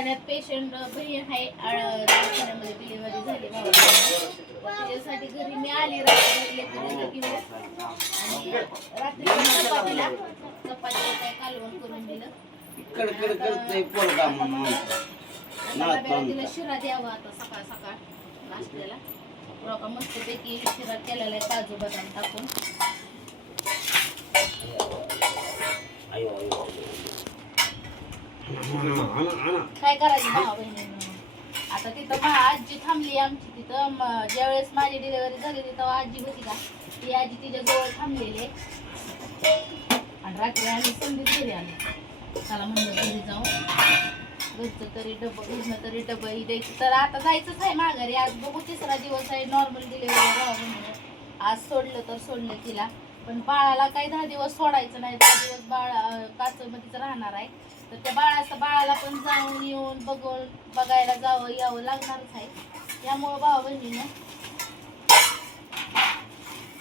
दवाखान्यात पेशंट बहीण आहे दवाखान्यामध्ये डिलिव्हरी झाली त्याच्यासाठी घरी मी आली रात्री आणि रात्री चपातीला चपाती काय कालवण करून दिलं. कडकड करतंय पोरगा म्हणून मला बेला तिला शिरा द्यावा आता सकाळ सकाळ. नाश्त्याला. बघा मस्तपैकी शिरा केलेला आहे काजू बदाम टाकून. काय करायचं भावा बहिणीनं आता तिथं मा आजी थांबली आमची. तिथं म- ज्यावेळेस माझी डिलेवरी झाली तेव्हा आजी होती का? ती आजी तिच्या जवळ थांबलेली आहे. आणि रात्री आम्ही संधीत घरी आलो. चला म्हणलं घरी जाऊ. घरचं तरी डबं घरनं तरी डबं ही द्यायची तर आता जायचंच आहे माघारी. आज बघू तिसरा दिवस आहे. नॉर्मल डिलेवरी आज सोडलं तर सोडलं तिला. पण बाळाला काही दहा दिवस सोडायचं नाही दहा दिवस बाळ काचमध्ये काचमध्येच राहणार आहे. तर त्या बाळाचं बाळाला पण जाऊन येऊन बघून बघायला जावं यावं लागणारच आहे. यामुळं भावा बहिणीनं.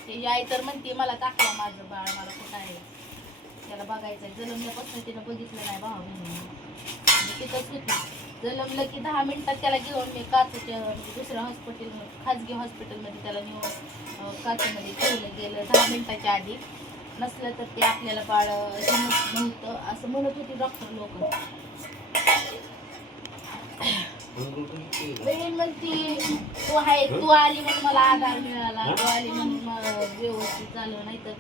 ते आई तर म्हणते मला टाकलं माझं बाळ मला कुठं आहे? त्याला बघायचं आहे जलमल्यापासून तिनं बघितलं नाही भावा बहिणीनं. मी तिथंच होती जन्मलं की दहा मिनिटात त्याला घेऊन मी काचच्या दुसऱ्या हॉस्पिटल खाजगी हॉस्पिटलमध्ये त्याला नेऊन काचेमध्ये ठेवलं गेलं दहा मिनिटाच्या आधी. नसलं तर ते आपल्याला बाळ नव्हतं असं म्हणत होती डॉक्टर लोक. बहीण म्हणती तू आहे तू आली म्हणून मला आधार मिळाला तू आली म्हणून व्यवस्थित झालं नाही तर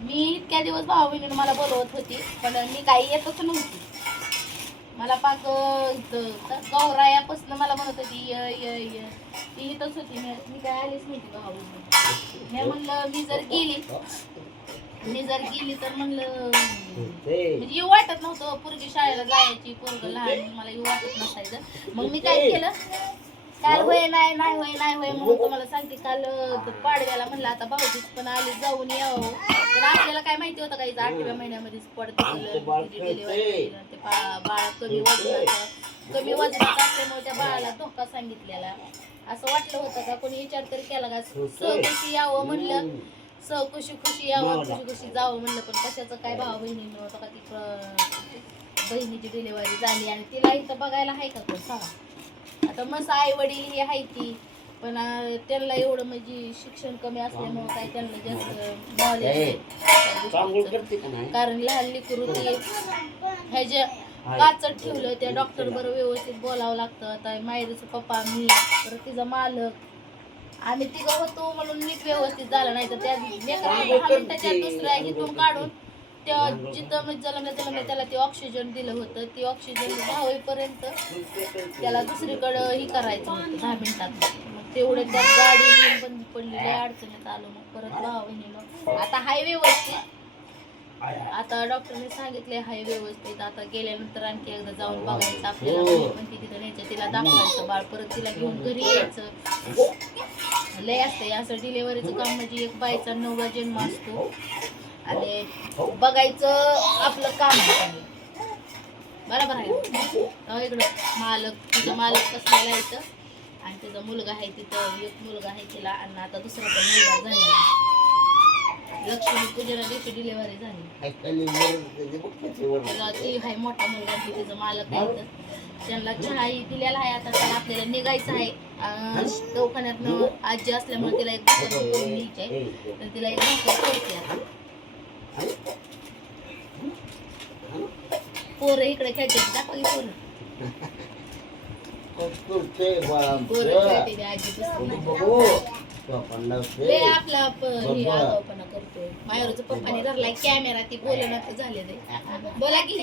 मी इतक्या दिवस भाऊ बहिणीनं मला बोलवत होती पण मी काही येतच नव्हती. मला पाक गौरायापासून मला म्हणत होती य य य. ती इथंच होती. मी काय आलीच नव्हती भाऊ बहिणी मी म्हणलं मी जर गेली मी जर गेली तर म्हणलं म्हणजे येऊ वाटत नव्हतं पोरगी शाळेला जायची पोरग लहान मला येऊ वाटत नसायचं. मग मी काय केलं? काल होय नाही नाही होय नाही होय म्हणून तुम्हाला सांगते काल पाडव्याला म्हणलं आता भाऊजीच पण आली जाऊन यावं. पण आपल्याला काय माहिती होतं का इथं आठव्या महिन्यामध्येच पडतं ते बाळ कमी वजनाचं कमी वजनाचं असल्यामुळे त्या बाळाला धोका सांगितलेला. असं वाटलं होतं का? कोणी विचार तरी केला का? सहकुशी यावं म्हणलं. सहकुशी खुशी यावं खुशी खुशी जावं म्हणलं पण कशाचं काय भावा बहिणीनं? होतं का ती प- बहिणीची डिलिव्हरी झाली आणि तिला इथं बघायला आहे का कोण? सांगा. आता मस्त आई वडील हे आहे ती. पण त्यांना एवढं म्हणजे शिक्षण कमी असल्यामुळे काय त्यांना जास्त नॉलेज कारण लहान लेकरू ते ह्याच्या काचत ठेवलं त्या डॉक्टर बरोबर व्यवस्थित बोलावं लागतं. आता मायरीचं पप्पा मी परत तिचा मालक. आम्ही तिघं होतो म्हणून नीट व्यवस्थित झालं नाही तर त्या दहा मिनिटाच्या दुसऱ्या इथून काढून त्या जिथं म्हणजे जलमल्या जलमल्या त्याला ते ऑक्सिजन दिलं होतं. ते ऑक्सिजन दहावीपर्यंत त्याला दुसरीकडं ही करायचं होतं दहा मिनिटात. तेवढे त्या गाडी बंद पडली लय अडचणीत आलो मग परत भावा बहिणीनं आता हाय व्यवस्थित आता डॉक्टरने सांगितले हाय व्यवस्थित आता गेल्यानंतर आणखी एकदा जाऊन बघायचं. आपल्याला बहीण म्हणते तिथं न्यायचं तिला दाखवायचं बाळ. परत तिला घेऊन घरी यायचं. लय असतंय. असं डिलेवरीचं काम म्हणजे एक बाईचा नववा जन्म असतो. आणि बघायचं आपलं काम आहे बरोबर आहे अहो, इकडं. मालक. तिचं मालक आहे इथं आणि तिचा मुलगा आहे तिथं एक मुलगा आहे तिला आणि आता दुसरा पण मुलगा झाला लक्ष्मी पूजेला दिवशी डिलिव्हरी झाली. त्याला ती आहे मोठा मुलगा ती तिचा मालक आहे त्यांना चहाही दिलेला आहे आता त्याला आपल्याला निघायचं आहे. अं, दवाखान्यातनं आजी असल्यामुळे तिला एक भाकर करून न्यायची आहे तर तिला एक भाकर करते आता. पोरं इकडे खेळते दाखव की पोरं पोरं खेळते ते आजी बसून नाही लय आपला हे आगाऊपणा करतोय पप्पाने धरलाय कॅमेरा ती बोलणं तर झाले ते बोला की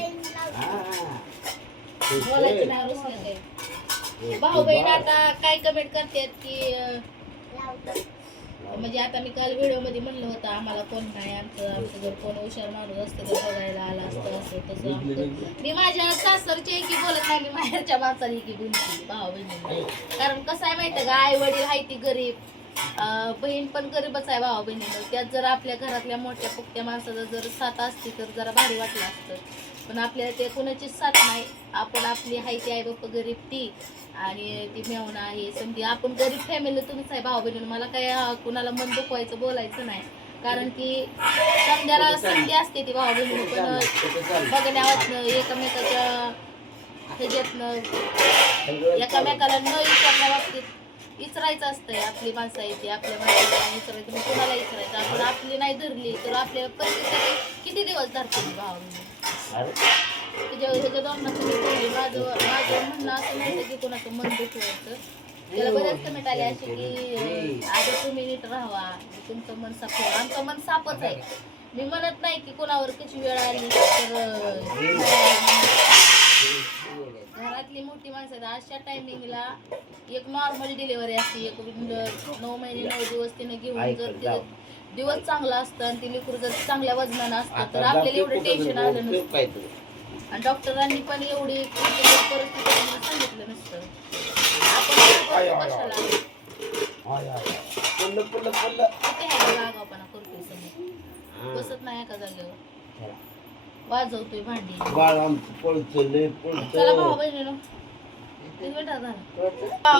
बोलायचं नाव रुसलं भाऊ बहीण आता काय कमेंट करतात की. म्हणजे आता मी काल व्हिडिओमध्ये म्हणलं होतं आम्हाला कोण नाही आमचं आमचं जर कोण हुशार माणूस असतं तर बघायला आला असतं असं तसं. आमचं मी माझ्या सासरची एकी बोलत नाही मी माहेरच्या माणसाला एकी गुंती भाऊ बहिणी कारण कसं आहे माहिती का आई वडील आहे ती गरीब. बहीण पण गरीबच आहे भावा बहिणी त्यात जर आपल्या घरातल्या मोठ्या पुक्त्या माणसाचा जर साथ असती तर जरा भारी वाटलं असतं. पण आपल्याला ते कोणाचीच साथ नाही. आपण आपली हाय ती आई बाप्पा गरीब ती आणि ती मेवणा आहे. समजी आपण गरीब फॅमिली तुम्हीच आहे भाऊ बहिणी मला काय कुणाला मन दुखवायचं बोलायचं नाही. कारण की समजायला संधी असते ती भाऊ बहिणी पण बघण्यावर एकमेकाच्या ह्याच्यातनं एकामेकाला न विचारल्या बाबतीत विचारायचं असतंय. आपली माणसं आहे ती आपल्या माणसाला विचारायचं मग कोणाला विचारायचं आपण आपली नाही धरली तर आपल्या परिस्थिती किती दिवस धरते भाव अरे, तुझ्या ह्याच्या दोघांना माझं माझं म्हणणं असं नव्हतं की कोणाचं मन दुखवायचं त्याला बऱ्याच कमेंट आली अशी की अं, आता तुम्ही नीट राहावा तुमचं मन साफ आमचं मन साफच आहे मी म्हणत नाही की कोणावर कशी वेळ आली तर घरातली मोठी माणसं आहेत अशा टायमिंगला एक नॉर्मल डिलिव्हरी असते एक न- नऊ महिने नऊ दिवस तिने घेऊन जर दिवस चांगला असतं आणि ती लेकरू जर चांगल्या वजनानं असतं तर आपल्याला एवढं टेन्शन आलं नसतं. आणि डॉक्टरांनी पण एवढी परिस्थिती सांगितलं नसतं. आपण कशाला रागावपणा करतोय समोर. बसत नाही एका जागेवर. वाजवतोय भांडी. चला भाऊ पळतं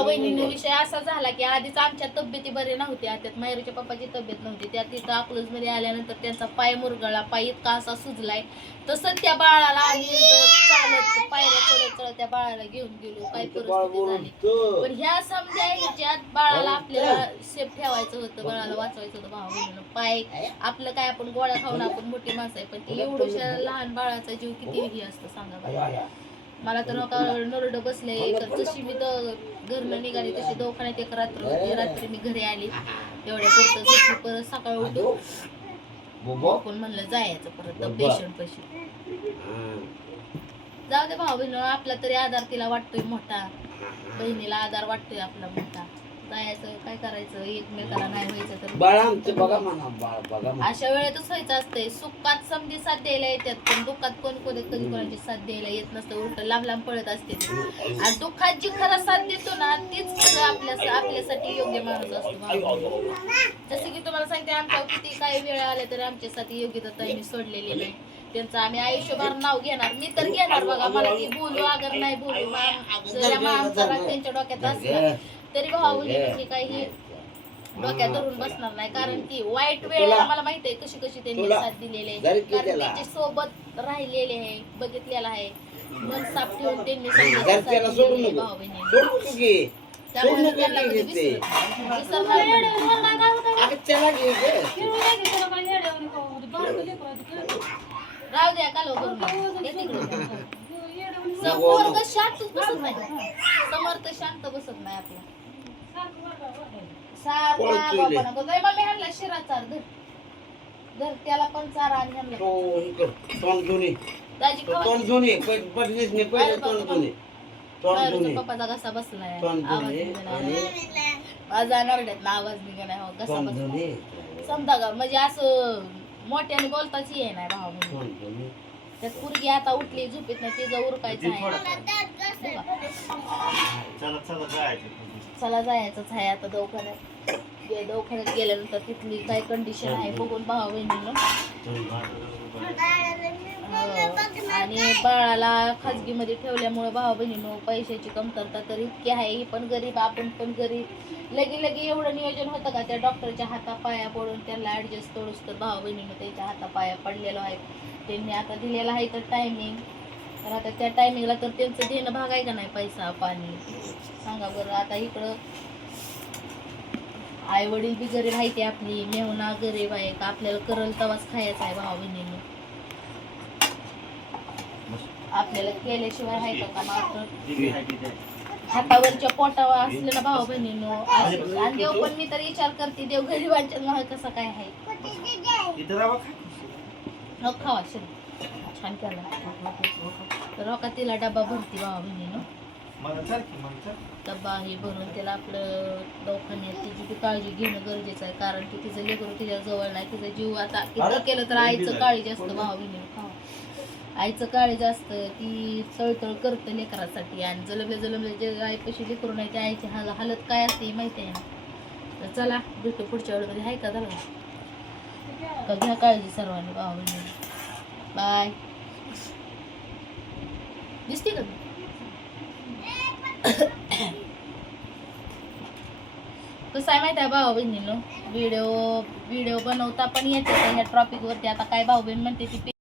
बहिणीनो विषय असा झाला की आधीच आमच्या तब्येती बरे नव्हत्या त्यात मायरूच्या पप्पाची तब्येत नव्हती. त्यात तिथं अकलूजमध्ये आल्यानंतर त्यांचा पाय मुरगळला पाय इतका असा सुजलाय. तसंच त्या बाळाला आम्ही चालत पायऱ्या चढत चढत त्या बाळाला घेऊन गेलो. काय परिस्थिती झाली. पण ह्या समजा ह्याच्यात बाळाला आपल्याला सेफ ठेवायचं होतं बाळाला वाचवायचं होतं. भाऊ बहिणीनं पाय आपलं काय आपण गोळ्या खाऊन आपण मोठी माणसं आहे पण ती एवढ्या लहान बाळाचा जीव किती हे असतं सांगा. मला तर नका नरड बसले एक जशी मी तर घरनं निघाली तशी दवाखान्यात एक रात्र होती रात्री मी घरी आली तेवढ्या पुरतं परत सकाळ उठून. आपण म्हणलं जायचं परत. पेशंट पशी हा. जाऊ दे भाऊ बहिण आपला तरी आधार तिला वाटतोय मोठा बहिणीला आधार वाटतोय आपला मोठा जायचं काय करायचं? एकमेकाला नाही व्हायचं तर बाळ आमचं बघा म्हणा बाळ बघा म्हणा. अशा वेळेतच व्हायचं असतंय. सुखात समधी साथ द्यायला येतात पण दुःखात कोण कोणी कधी कोणाची साथ द्यायला येत नसतं उलट लांब लांब पळत असते. ती. आणि दुःखात जी खरा साथ देतो ना तीच खरं आपल्या आपल्यासाठी योग्य माणूस असतो. जसं की तुम्हाला सांगते आमच्या किती काही वेळ आल्या तरी आमच्यासाठी योग्यता ताईंनी सोडलेली नाही. त्यांचं आम्ही आयुष्यभर नाव घेणार. मी तर घेणार बघा मला ती बोलू अगर नाही बोलू मा- जरी आम्हा- आमचा राग त्यांच्या डोक्यात असला तरी भाऊ मी काही डोक्यात धरून बसणार नाही. कारण की वाईट वेळ आम्हाला माहीत आहे कशी कशी त्यांनी साथ दिलेली आहे. कारण त्यांच्यासोबत राहिलेले आहे बघितलेलं आहे. मन साफ ठेवून त्यांनी भाऊ बहिणींनी. सोडू नको. की. त्यामुळे सोडू मी नको त्यांना की कधी घेते. विसरत- विसरणार नाही. अगं त्याला घे गं. राहू द्या कालो. समोर तर शांतच बसत नाही. समोर तर शांत बसत नाही आपला. नको. जाय मम्मी शिरा चार धर. धर त्याला पण चारा आणि तो दाजी तो तोंड पहिले तोंड तोंड पप्पाचा घसा बसलाय. तोंड आवाज निघाला आणि ना आवाज निघाला हो तोंड समजा का म्हणजे असं मोठ्याने बोलताच ये नाही भावा म्हणून. तोंड धुणे. त्यात पोरगी आता उठली झोपेत नाही तिचं उरकायचं आहे. बघा. चला जायचंच आहे आता दवाखान्यात. गे- दवाखान्यात गेल्यानंतर तिथली काय कंडिशन आहे बघून भावा बहिणीनं. हो. आणि बाळाला खाजगीमध्ये ठेवल्यामुळे भावा बहिणीनं पैशाची कमतरता तर इतकी आहे ही पण गरीब आपण पण गरीब. लगे लगे एवढं नियोजन होतं का? त्या डॉक्टरच्या हातापाया पडून त्याला ऍडजस्ट करूस तर भावा बहिणीनं त्याच्या हातापाया पडलेलो आहे त्यांनी आता दिलेला आहे तर टायमिंग तर आता त्या टायमिंगला तर त्यांचं देणं भाग आहे का नाही पैसा पाणी? सांगा बरं आता इकडं आई वडील बी गरीब आहे ते आपली मेहुणा गरीब आहे का? आपल्याला करल तवाच खायचा आहे भावा बहिणीनं. आपल्याला केल्याशिवाय आहे का मात्र हातावरच्या पोटावर असलेला भाऊ बहिणीनो आणि देव पण मी तर विचार करते देव गरिबांच्या महा कसा काय आहे? हो खावा शिर छान केला. तर हो का तिला डबा भरती भावा बहिणीनो डब्बा हे भरून त्याला आपलं दवाखान्यात तिची बी काळजी घेणं गरजेचं आहे कारण की तिचं लेकरू तिच्या जवळ नाही तिचा जीव आता किती केलं तर आईचं काळजी असतं भावा बहिणीनं खावा आईचं काळजी असतं ती चळतळ करतं लेकरासाठी. आणि जलमले जलमले जे आईपाशी लेकरू नाही त्या आईची हाल हालत काय असते हे माहिती आहे ना. तर चला भेटू पुढच्या वेळेमध्ये. आहे का झालं का घ्या काळजी सर्वांनी भावा बहिणी बाय दिसते का कसं आहे माहिती आहे भाऊ बहिणीनं व्हिडिओ व्हिडिओ बनवता पण येते ह्या टॉपिक वरती आता काय भाऊ बहीण म्हणते ती